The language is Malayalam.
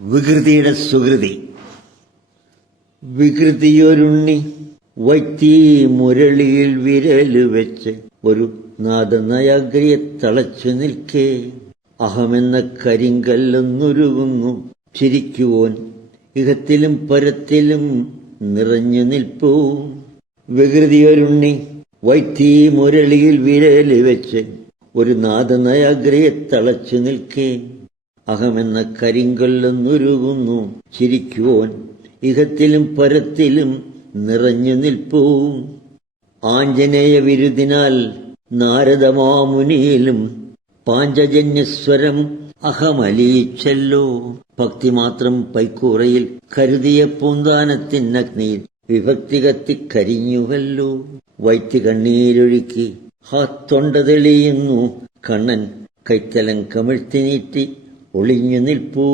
വികൃതിയുടെ സുകൃതി. വികൃതിയൊരുണ്ണി വൈത്തി മുരളിയിൽ വിരൽ വെച്ച് ഒരു നാദനയാഗ്രിയെ തളച്ചു നിൽക്കേ. അഹമെന്ന കരിങ്കല്ലൊന്നുരുകുന്നു ചിരിക്കുവോൻ. ഇഹത്തിലും പരത്തിലും നിറഞ്ഞു നിൽപ്പൂ. വികൃതിയൊരുണ്ണി വൈത്തി മുരളിയിൽ വിരൽ വെച്ച് ഒരു നാദനയാഗ്രയെ തളച്ചു നിൽക്കേ. അഹമെന്ന കരിങ്കല്ലെന്നുരുകുന്നു ചിരിക്കുവോൻ ഇഹത്തിലും പരത്തിലും നിറഞ്ഞു നിൽപ്പൂ. ആഞ്ജനേയ വിരുദിനാൽ നാരദമാമുനിയിലും പാഞ്ചജന്യസ്വരം അഹമലിയിച്ചല്ലോ ഭക്തി മാത്രം പൈക്കൂറയിൽ കരുതിയ പൂന്താനത്തിനഗ്നിയിൽ വിഭക്തി കത്തിക്കരിഞ്ഞുവല്ലോ വൈറ്റ് കണ്ണീരൊഴുക്കി ഹാ തൊണ്ട തെളിയുന്നു. കണ്ണൻ കൈത്തലം കമിഴ്ത്തി നീട്ടി ഒളിഞ്ഞു നിൽപ്പൂ.